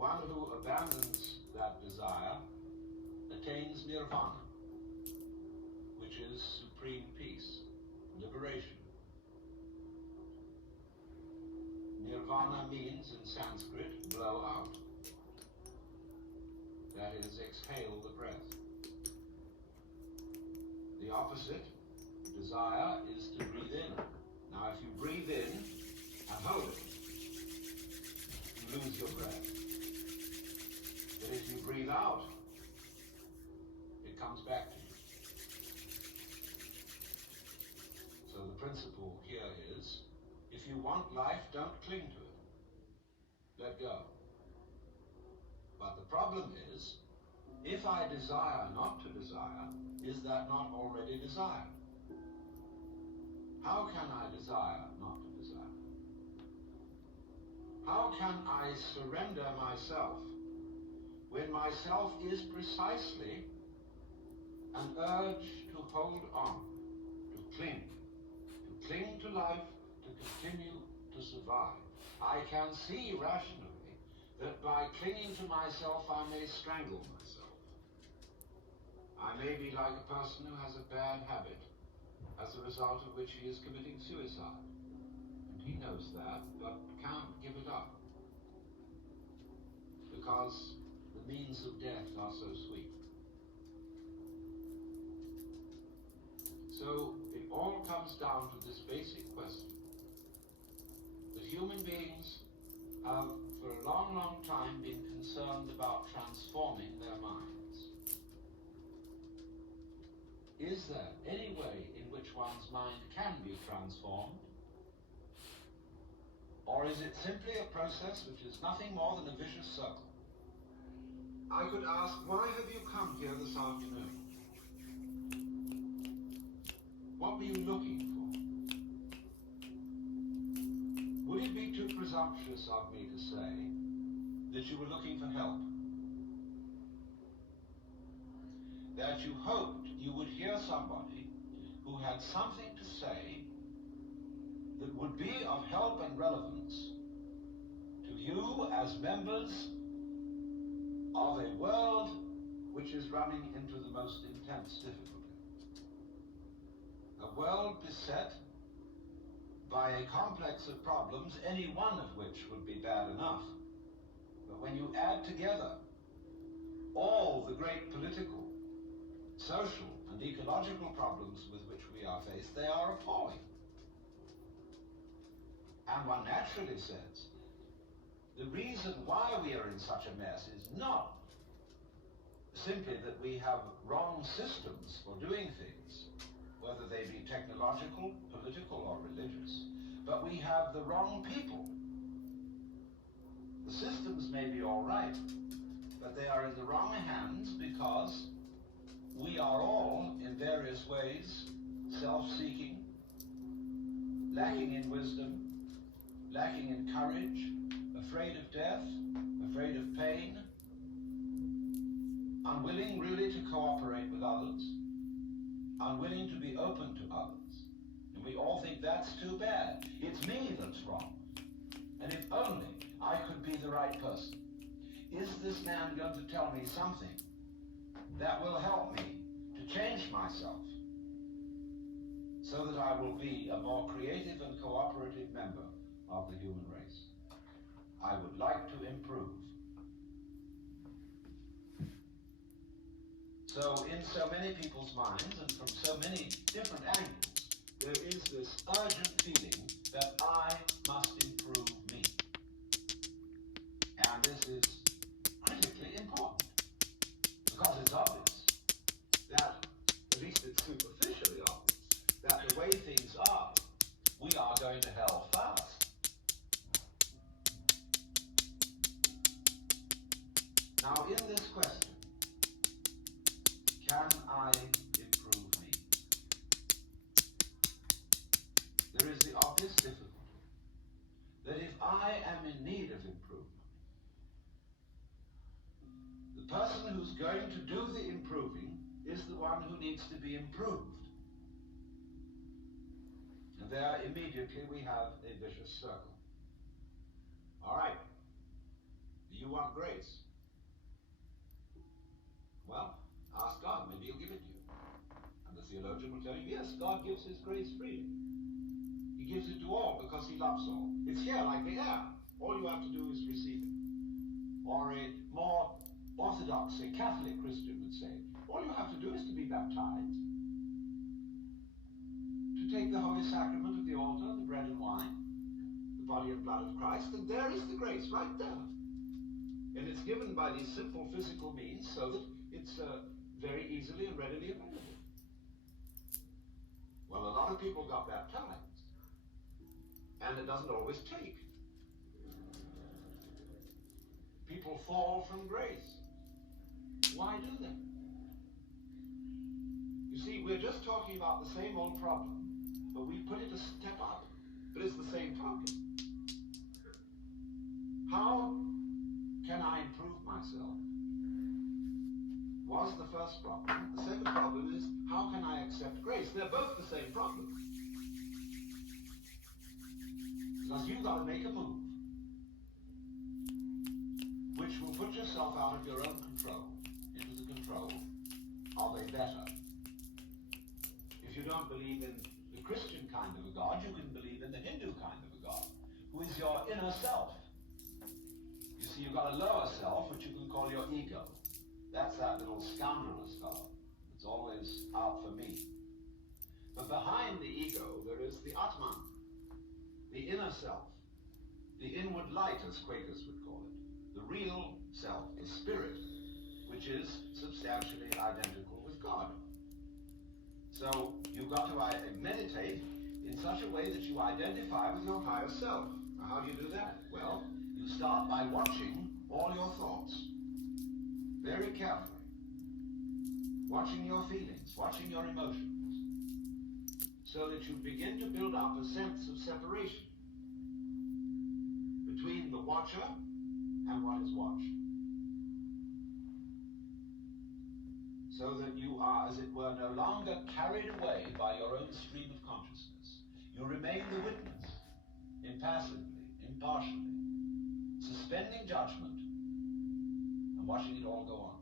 one who abandons that desire attains nirvana, which is supreme peace, liberation. Nirvana means in Sanskrit, blow out. That is, exhale the breath. The opposite, desire, is to breathe in. Now, if you breathe in and hold it, you lose your breath. But if you breathe out, it comes back to you. So the principle here is, if you want life, don't cling to it. Let go. But the problem is, if I desire not to desire, is that not already desire? How can I desire not to desire? How can I surrender myself when myself is precisely an urge to hold on, to cling to life, to continue to survive? I can see rationally that by clinging to myself, I may strangle myself. I may be like a person who has a bad habit, as a result of which he is committing suicide. And he knows that, but can't give it up. Because the means of death are so sweet. So it all comes down to this basic question, that human beings have for a long, long time been concerned about transforming their minds. Is there any way in which one's mind can be transformed? Or is it simply a process which is nothing more than a vicious circle? I could ask, why have you come here this afternoon? What were you looking for? Would it be too presumptuous of me to say that you were looking for help? That you hoped you would hear somebody who had something to say that would be of help and relevance to you as members of a world which is running into the most intense difficulty. A world beset by a complex of problems, any one of which would be bad enough. But when you add together all the great political, social, and ecological problems with which we are faced, they are appalling. And one naturally says, the reason why we are in such a mess is not simply that we have wrong systems for doing things, whether they be technological, political, or religious, but we have the wrong people. The systems may be all right, but they are in the wrong hands because we are all, in various ways, self-seeking, lacking in wisdom, lacking in courage, afraid of death, afraid of pain, unwilling really to cooperate with others, unwilling to be open to others. And we all think that's too bad. It's me that's wrong. And if only I could be the right person. Is this man going to tell me something that will help me to change myself so that I will be a more creative and cooperative member of the human race? I would like to improve. So in so many people's minds and from so many different angles, there is this urgent feeling that I must improve me. And this is critically important because it's obvious that, at least it's superficially obvious, that the way things are, we are going to hell fast. Now, in this question, can I improve me? There is the obvious difficulty that if I am in need of improvement, the person who's going to do the improving is the one who needs to be improved. And there immediately we have a vicious circle. All right. you want grace? Well, ask God, maybe he'll give it to you. And the theologian will tell you, yes, God gives his grace freely. He gives it to all because he loves all. It's here like the air. All you have to do is receive it. Or a more orthodox, a Catholic Christian would say, all you have to do is to be baptized, to take the holy sacrament of the altar, the bread and wine, the body and blood of Christ, and there is the grace right there. And it's given by these simple physical means so that it's very easily and readily available. Well, a lot of people got baptized, and it doesn't always take. People fall from grace. Why do they? You see, we're just talking about the same old problem, but we put it a step up. But it's the same problem. How can I improve myself? Was the first problem. The second problem is, how can I accept grace? They're both the same problem. Because you've got to make a move which will put yourself out of your own control into the control of a better. If you don't believe in the Christian kind of a God, you can believe in the Hindu kind of a God, who is your inner self. You see, you've got a lower self, which you can call your ego. That's that little scoundrelous fellow. It's always out for me. But behind the ego, there is the Atman, the inner self, the inward light, as Quakers would call it, the real self, the spirit, which is substantially identical with God. So you've got to meditate in such a way that you identify with your higher self. Now, how do you do that? Well, you start by watching all your thoughts very carefully, watching your feelings, watching your emotions, so that you begin to build up a sense of separation between the watcher and what is watched. So that you are, as it were, no longer carried away by your own stream of consciousness. You remain the witness, impassively, impartially, suspending judgment and watching it all go on.